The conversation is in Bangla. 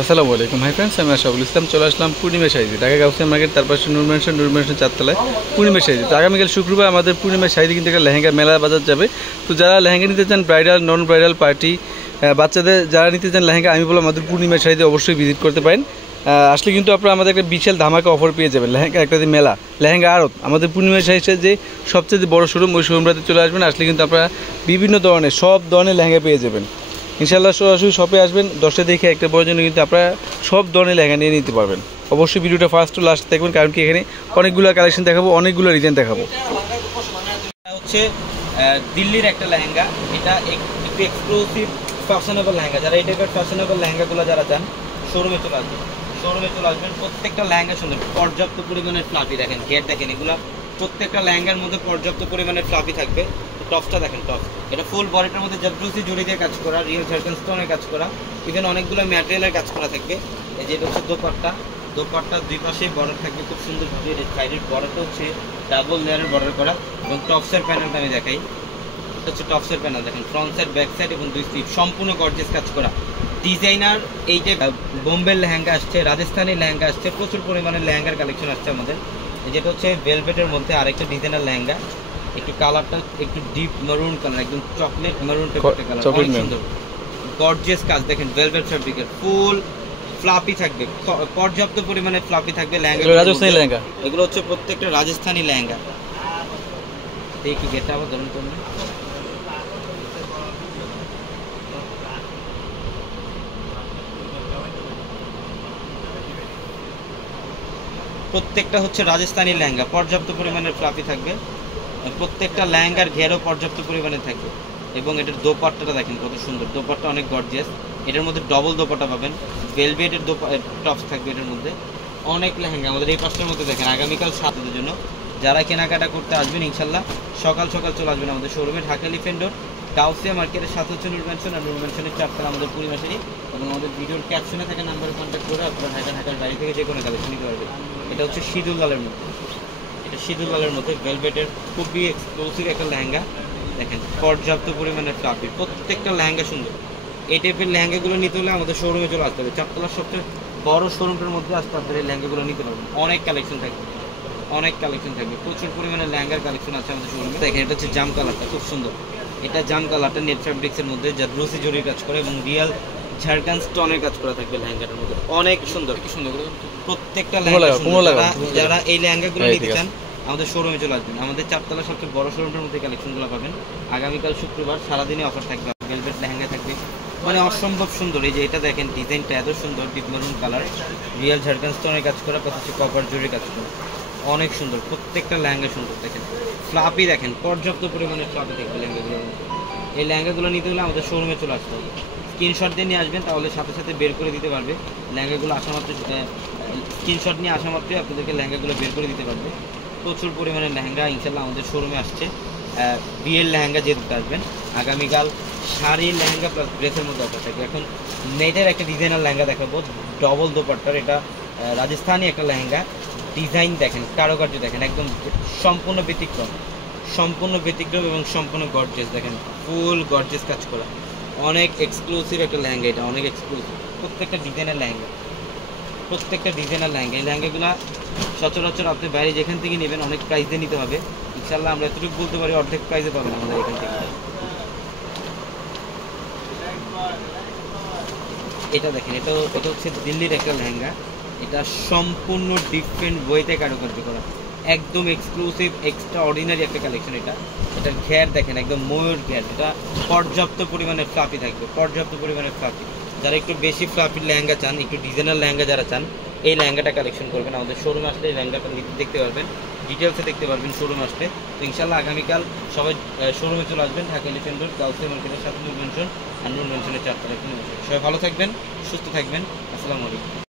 আসসালামু আলাইকুম হাই ফ্রেন্ডস, আমি আশরাফুল ইসলাম। চলে আসলাম পূর্ণিমা শাড়িতে, ঢাকা গাউসিয়া মার্কেট, তার পাশে নূর ম্যানশন 4 তলায় পূর্ণিমা শাড়িতে। তো আগামীকাল শুক্রবার আমাদের পূর্ণিমা শাড়িতে কিন্তু একটা লেহেঙ্গা মেলা বাজার যাবে। তো যারা লেহেঙ্গা নিতে চান, ব্রাইডাল নন ব্রাইডাল পার্টি, বাচ্চাদের যারা নিতে চান লেহেঙ্গা, আমি বললাম আমাদের পূর্ণিমা শাড়িতে অবশ্যই ভিজিট করতে পারেন। আসলে কিন্তু আপনারা আমাদের একটা বিশাল ধামাকা অফার পেয়ে যাবেন। লেহেঙ্গা একটা যে মেলা, লেহেঙ্গা আড়ত, আমাদের পূর্ণিমা শাড়িতে যে সবচেয়ে বড় শোরুম, ওই শোরুমটাতে চলে আসবেন। আসলে কিন্তু আপনারা বিভিন্ন ধরনের সব ধরনের লেহেঙ্গা পেয়ে যাবেন। ইনশাআল্লাহ সরাসরি শপে আসবেন, 10টা দেখে একটা বড় জন্য কিন্তু আপনারা সব ধরনের লেহেঙ্গা নিয়ে নিতে পারবেন। অবশ্যই ভিডিওটা ফার্স্ট টু লাস্ট দেখবেন, কারণ কি এখানে অনেকগুলো কালেকশন দেখাবো, অনেকগুলো ডিজাইন দেখাবো। হচ্ছে দিল্লির একটা লেহেঙ্গা, এটা একটু এক্সক্লুসিভ ফ্যাশনেবল লেহেঙ্গা। যারা এই টাইপের ফ্যাশনেবল লেহেঙ্গাগুলো যারা চান, শোরুমে চলে আসবেন। প্রত্যেকটা লেহেঙ্গা সুন্দর, পর্যাপ্ত পরিমাণের ফ্লাফি দেখেন, গেট দেখেন, এগুলো প্রত্যেকটা লেহেঙ্গার মধ্যে পর্যাপ্ত পরিমাণের ফ্লাফি থাকবে। টপসটা দেখেন, টপ এটা ফুল বডিটার মধ্যে জারদৌসি জড়ি দিয়ে কাজ করা, রিয়েল ঝাড়খান্ড স্টোনের কাজ করা, ইভেন অনেকগুলো ম্যাটেরিয়ালের কাজ করা থাকবে। এই যে এটা হচ্ছে দোপাট্টা দুই পাশে বর্ডার থাকবে খুব সুন্দর ভাবে। সাইডের বর্ডারটা হচ্ছে ডাবল লেয়ারের বর্ডার করা, এবং টপসের প্যানেলটা আমি দেখাই। এটা হচ্ছে টপসের প্যানেল দেখেন, ফ্রন্ট সাইড ব্যাক সাইড এবং দুই স্লিপ সম্পূর্ণ গর্জিয়াস কাজ করা। ডিজাইনার এই যে বোম্বের লেহেঙ্গা আসছে, রাজস্থানি লেহেঙ্গা আসছে, প্রচুর পরিমাণে লেহেঙ্গার কালেকশন আসছে আমাদের। যেটা হচ্ছে ভেলভেটের মধ্যে আরেকটা ডিজাইনার লেহেঙ্গা, একটু কালারটা একটু ডিপ মেরুন কালার, একদম চকলেট মেরুন টাইপের কালার, অনেক সুন্দর গর্জিয়াস কাজ দেখেন। ভেলভেট ফ্যাব্রিকের ফুল ফ্লাফি থাকবে, পর্যাপ্ত পরিমাণে ফ্লাফি থাকবে লেহেঙ্গা। রাজস্থানি লেহেঙ্গা, এগুলো হচ্ছে প্রত্যেকটা রাজস্থানি লেহেঙ্গা। দেখি গেটটা আবার ধরুন তো, প্রত্যেকটা হচ্ছে রাজস্থানি লেহেঙ্গা, পর্যাপ্ত পরিমাণের ফ্লাফি থাকবে। প্রত্যেকটা লেহেঙ্গার ঘেরও পর্যাপ্ত পরিমাণে থাকবে। এবং এটার দোপাট্টাটা দেখেন কত সুন্দর, দোপাট্টা অনেক গর্জিয়াস। এটার মধ্যে ডবল দোপাট্টা পাবেন, ভেলভেটের টপস থাকবে এটার মধ্যে। অনেক লেহেঙ্গা আমাদের এই পাঁচটার মধ্যে দেখেন। আগামীকাল 7 জন্য যারা কেনাকাটা করতে আসবেন, ইনশাল্লাহ সকাল চলে আসবেন আমাদের শোরুমে, ঢাকা এলিফ্যান্ট রোড গাউসিয়া মার্কেটের সাথে হচ্ছে নূর ম্যানশন, আর নূর ম্যানশনের 4 তলা আমাদের পূর্ণিমা শাড়ি। এবং আমাদের ভিডিওর ক্যাপশনে থাকা নাম্বারে কন্ট্যাক্ট করে আপনারা ঢাকার বাইরে থেকে যে কোনো কালেকশন নিতে পারবেন। এটা হচ্ছে সিঁদুর লালের মধ্যে, ভেলভেটের খুবই এক্সক্লুসিভ একটা লেহেঙ্গা দেখেন, পর্যাপ্ত পরিমাণের ফ্লাফি, প্রত্যেকটা লেহেঙ্গা সুন্দর। এই টাইপের লেহেঙ্গাগুলো নিতে হলে আমাদের শোরুমে চলে আসতে হবে। 4 তলার সবচেয়ে বড় শোরুমটার মধ্যে আসতে আপনার এই লেহেঙ্গাগুলো নিতে পারবেন। অনেক কালেকশন থাকবে, প্রচুর পরিমাণে লেহেঙ্গার কালেকশন আছে আমাদের শোরুমে। দেখেন এটা হচ্ছে জাম কালারটা, খুব সুন্দর। এটা জাম কালারটা নেট ফ্যাব্রিক্সের মধ্যে জারদৌসি জরির কাজ করে এবং রিয়েল ঝাড়খান্ড স্টোনের কাজ করা থাকবে লেহেঙ্গাটার মধ্যে। অনেক সুন্দর, কি সুন্দর করে প্রত্যেকটা লেহেঙ্গা। যারা এই লেহেঙ্গাগুলো নিতে চান আমাদের শোরুমে চলে আসবেন। আমাদের 4 তলা সবচেয়ে বড় শোরুমটার মধ্যে কালেকশনগুলো পাবেন। আগামীকাল শুক্রবার সারাদিনে অফার থাকবে, ভেলভেট লেহেঙ্গা থাকবে, মানে অসম্ভব সুন্দর। এই যে এটা দেখেন, ডিজাইনটা এত সুন্দর, deep maroon colour, real Jharkhand স্টোনের কাজ করা, প্লাস হচ্ছে কপার জরির কাজ করা, অনেক সুন্দর। প্রত্যেকটা লেহেঙ্গা সুন্দর দেখেন, ফ্লাপি দেখেন, পর্যাপ্ত পরিমাণে ফ্লাপি থাকবে লেহেঙ্গাগুলোর মধ্যে। এই লেহেঙ্গাগুলো নিতে হলে আমাদের শোরুমে চলে আসতে হবে। স্ক্রিনশট দিয়ে নিয়ে আসবেন, তাহলে সাথে বের করে দিতে পারবে লেহেঙ্গাগুলো। আসা মাত্র স্ক্রিনশট নিয়ে আসা মাত্রই আপনাদেরকে লেহেঙ্গাগুলো বের করে দিতে পারবে। প্রচুর পরিমাণে লেহেঙ্গা ইনশাল্লাহ আমাদের শোরুমে আসছে। বিয়ের লেহেঙ্গা যেতে আসবেন। আগামীকাল শাড়ির লেহেঙ্গা প্লাস ড্রেসের মধ্যে অফার থাকবে। এখন নেটের একটা ডিজাইনার লেহেঙ্গা দেখাবো, ডবল দোপাট্টার। এটা রাজস্থানি একটা লেহেঙ্গা, ডিজাইন দেখেন, কারুকার্য দেখেন, একদম সম্পূর্ণ ব্যতিক্রম এবং সম্পূর্ণ গর্জিয়াস দেখেন, ফুল গর্জিয়াস কাজ করা। অনেক এক্সক্লুসিভ একটা লেহেঙ্গা, এটা অনেক এক্সক্লুসিভ। প্রত্যেকটা ডিজাইনের লেহেঙ্গা, এই লেহেঙ্গাগুলো সচরাচর আপনি বাইরে যেখান থেকে নেবেন অনেক প্রাইস দিয়ে নিতে হবে। ইনশাল্লাহ আমরা এতটুকু বলতে পারি, অর্ধেক প্রাইসে পাবেন আমাদের এখান থেকে। এটা দেখেন, এটা হচ্ছে দিল্লির একটা লেহেঙ্গা। এটা সম্পূর্ণ ডিফারেন্ট ওয়েতে কারুকার্য করা, একদম এক্সক্লুসিভ এক্সট্রা অর্ডিনারি একটা কালেকশন। এটার ঘের দেখেন, একদম ময়ূর ঘের। এটা পর্যাপ্ত পরিমাণে ফ্লাফি থাকবে, যারা একটু বেশি ফ্লাফি লেহেঙ্গা চান, একটু ডিজাইনার লেহেঙ্গা যারা চান, এই লেহেঙ্গাটা কালেকশন করবেন। আমাদের শোরুমে আসলে এই লেহেঙ্গাটা দেখতে পারবেন, ডিটেলসে দেখতে পারবেন শোরুমে আসলে। তো ইনশাল্লাহ আগামীকাল সবাই শোরুমে চলে আসবেন, ঢাকা এলিফ্যান্ট রোড গাউসিয়া মার্কেটের সাথে নূর ম্যানশন, আর নূর ম্যানশনের 4 তলায়। সবাই ভালো থাকবেন, সুস্থ থাকবেন। আসসালামু আলাইকুম।